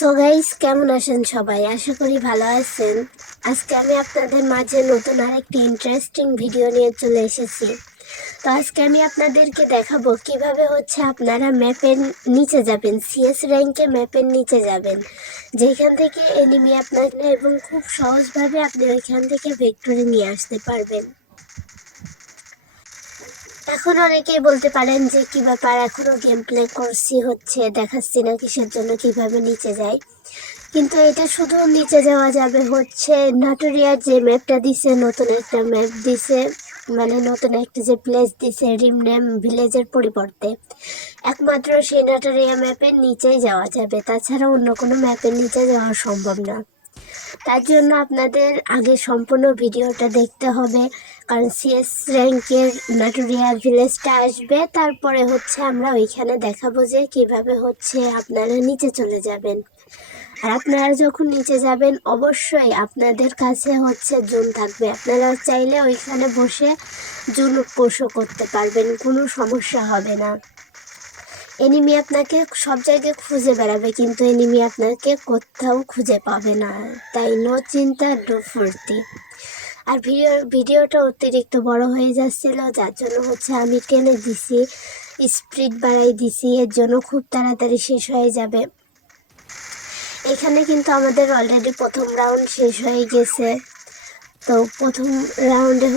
So guys, কেমন আছেন সবাই? আশা করি ভালো আছেন। আজকে আমি আপনাদের মাঝে নতুন আরেকটি ইন্টারেস্টিং ভিডিও নিয়ে চলে এসেছি। তো আজকে আমি আপনাদেরকে দেখাবো কিভাবে আপনারা ম্যাপের নিচে যাবেন, সিএস র্যাঙ্কে ম্যাপের নিচে যাবেন, যেখান থেকে এনিমি আপনার এবং খুব সহজভাবে আপনি ওইখান থেকে ভিক্টোরি নিয়ে আসতে পারবেন। এখন অনেকেই বলতে পারেন যে কি ব্যাপার, এখনো গেম প্লে করছি দেখাচ্ছি না কিসের জন্য, কিভাবে নিচে যাই। কিন্তু এটা শুধু নিচে যাওয়া যাবে নাটোরিয়ার যে ম্যাপটা দিছে, নতুন একটা ম্যাপ দিছে, মানে নতুন একটা যে প্লেস দিছে রিমনেম ভিলেজের পরিবর্তে, একমাত্র সেই নাটোরিয়া ম্যাপের নিচেই যাওয়া যাবে, তাছাড়া অন্য কোনো ম্যাপের নিচে যাওয়া সম্ভব না। তার জন্য আপনাদের আগে সম্পূর্ণ ভিডিওটা দেখতে হবে, কারণ সিএস র্যাঙ্কের নাটোরিয়া ভিলেজটা আসবে, তারপরে আমরা ওইখানে দেখাবো যে কিভাবে আপনারা নিচে চলে যাবেন। আর আপনারা যখন নিচে যাবেন অবশ্যই আপনাদের কাছে জুন থাকবে, আপনারা চাইলে ওইখানে বসে জুন পোষও করতে পারবেন, কোনো সমস্যা হবে না। এনিমি আপনাকে সব জায়গায় খুঁজে বেড়াবে, কিন্তু এনিমি আপনাকে কোথাও খুঁজে পাবে না, তাই নো চিন্তা ডো ফুর্তি। আর ভিডিওটা অতিরিক্ত বড় হয়ে যাচ্ছিল, যার জন্য আমি টেনে দিছি, স্পিড বাড়াই দিছি, এর জন্য খুব তাড়াতাড়ি শেষ হয়ে যাবে। এখানে কিন্তু আমাদের অলরেডি প্রথম রাউন্ড শেষ হয়ে গেছে। তো প্রথম রাউন্ডে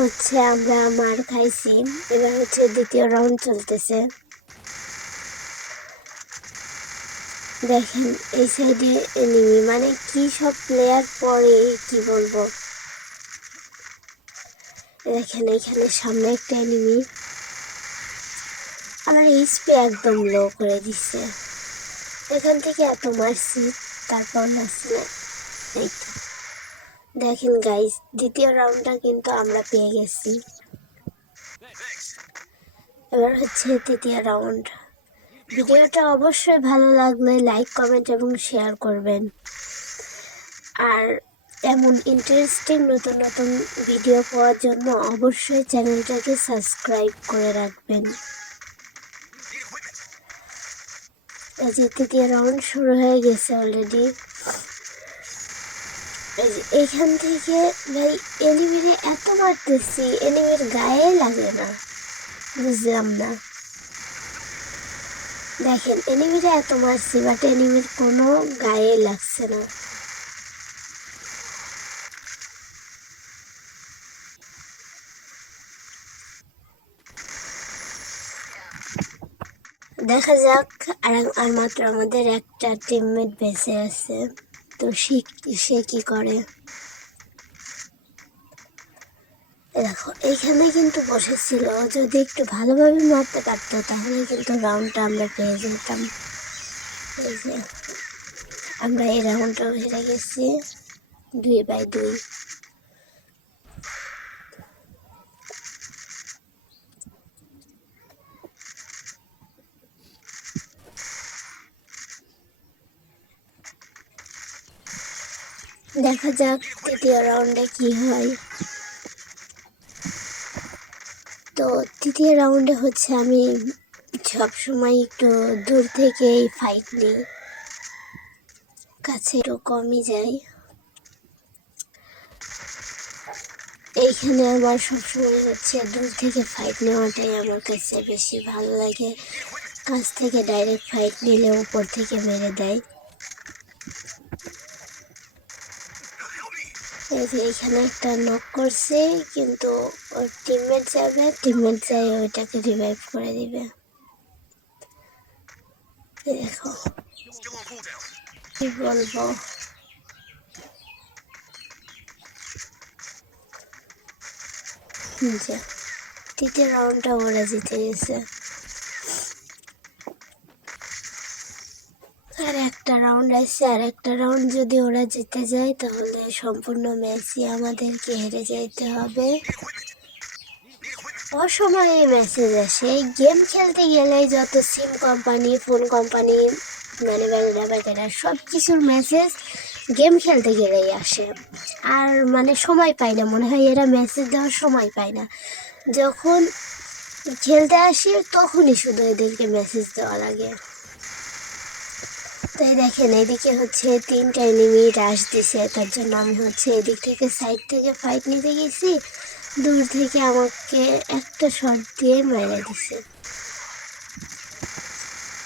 আমরা মার খাইছি, এবার দ্বিতীয় রাউন্ড চলতেছে। দেখেন এই সাইডে এনিমি, মানে কি সব প্লেয়ার পরে কি বলবো। দেখেন এখানে সামনে একটা এনিমি, আমার এইচপি একদম লো করে দিচ্ছে, এখান থেকে এত মারছি তারপর মারছি না। এই তো দেখেন গাইস, দ্বিতীয় রাউন্ডটা কিন্তু আমরা পেয়ে গেছি। এবার তৃতীয় রাউন্ড। ভিডিওটা অবশ্যই ভালো লাগলে লাইক, কমেন্ট এবং শেয়ার করবেন। আর এমন ইন্টারেস্টিং নতুন নতুন ভিডিও পাওয়ার জন্য অবশ্যই চ্যানেলটাকে সাবস্ক্রাইব করে রাখবেন। এই যে তৃতীয় রাউন্ড শুরু হয়ে গেছে অলরেডি। এইখান থেকে ভাই এনিমিরে এত মারতেছি, এনিমির গায়ে লাগে না, বুঝলাম না। দেখেন এনিমিরে এত মারছি, বাট এনিমির কোনো গায়ে লাগছে না। দেখা যাক, আর মাত্র আমাদের একটা টিমমেট বেঁচে আছে, তো সে কি করে। দেখো এইখানে কিন্তু বসেছিল, যদি একটু ভালোভাবে মারতে পারতো তাহলে কিন্তু রাউন্ডটা আমরা পেয়ে যেতাম। এই যে আমরা এই রাউন্ডটাও হেরে গেছি 2-2। দেখা যাক তৃতীয় রাউন্ডে কি হয়। তো তৃতীয় রাউন্ডে আমি সবসময় একটু দূর থেকেই ফাইট নিই, কাছে একটু কমই যাই। এইখানে আমার সবসময় দূর থেকে ফাইট নেওয়াটাই আমার কাছে বেশি ভালো লাগে, কাছ থেকে ডাইরেক্ট ফাইট নিলে উপর থেকে মেরে দেয়। এই যে এখানে একটা নক করছে, কিন্তু ওর টিমমেট যাবে, টিমমেট যাই ওইটাকে রিভাইভ করে দিবে। দেখো কি বলবো, যে তৃতীয় রাউন্ডটা ওরা জিতে গেছে। আর একটা রাউন্ড আছে, আর একটা রাউন্ড যদি ওরা জিতে যায় তাহলে সম্পূর্ণ ম্যাচই আমাদেরকে হেরে যেতে হবে। অসময়ে মেসেজ আসে, গেম খেলতে গেলে যত সিম কোম্পানি, ফোন কোম্পানি, মানে বাগেরা সব কিছুর মেসেজ গেম খেলতে গেলেই আসে। আর মানে সময় পাই না, মনে হয় এরা মেসেজ দেওয়ার সময় পায় না। যখন খেলতে আসি তখনই শুধু এদেরকে মেসেজ দেওয়া লাগে। তো এই দেখেন এদিকে হচ্ছে 3টা এনিমি রাশ দিছে, তার জন্য আমি হচ্ছে এদিক থেকে সাইড থেকে ফাইট নিতে গেছি, দূর থেকে আমাকে একটা শট দিয়ে মেরে দিছে,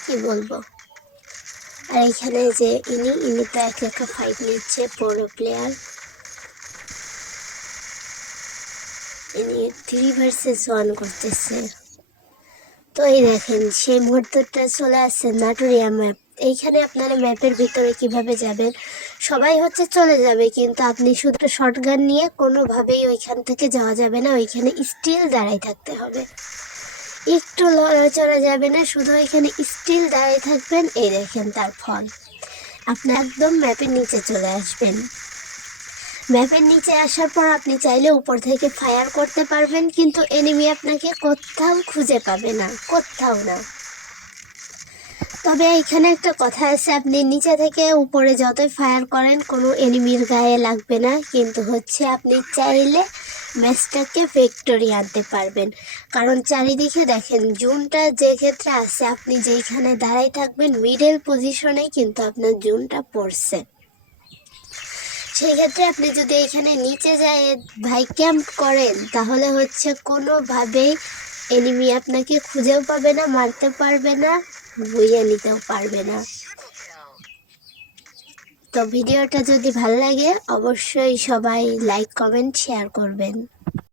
কি বলবো। আর এখানে যে ইনি তো একা ফাইট নিচ্ছে, প্রো প্লেয়ার, ইনি 3 ভার্সেস 1 করতেছে। তো এই দেখেন সেই মুহূর্তটা চলে আসছে নাটুরিয়া ম্যাপ। এইখানে আপনারা ম্যাপের ভিতরে কিভাবে যাবেন, সবাই হচ্ছে চলে যাবে, কিন্তু আপনি শুধু শটগান নিয়ে কোনোভাবেই ওইখান থেকে যাওয়া যাবে না, ওইখানে স্টিল দাঁড়াই থাকতে হবে, একটু লড়াচড়া যাবে না, শুধু ওইখানে স্টিল দাঁড়াই থাকবেন। এই দেখেন তার ফল, আপনি একদম ম্যাপের নিচে চলে আসবেন। ম্যাপের নিচে আসার পর আপনি চাইলে উপর থেকে ফায়ার করতে পারবেন, কিন্তু এনিমি আপনাকে কোথাও খুঁজে পাবে না, কোথাও না। তবে এখানে একটা কথা আছে, আপনি নিচে থেকে উপরে যতই ফায়ার করেন কোনো এনিমির গায়ে লাগবে না, কিন্তু হচ্ছে আপনি চাইলে ম্যাচটাকে ভিক্টোরি আনতে পারবেন। কারণ চারিদিকে দেখেন জোনটা যে ক্ষেত্রে আছে, আপনি যেইখানে দাঁড়াই থাকবেন মিডল পজিশনে কিন্তু আপনার জোনটা পড়ছে। সেই ক্ষেত্রে আপনি যদি এখানে নিচে যায় ভাই ক্যাম্প করেন, তাহলে হচ্ছে কোনোভাবেই এনিমি আপনাকে খুঁজেও পাবে না, মারতে পারবে না, বইয়ে নিতেও পারবে না। তো ভিডিওটা যদি ভালো লাগে অবশ্যই সবাই লাইক কমেন্ট শেয়ার করবেন।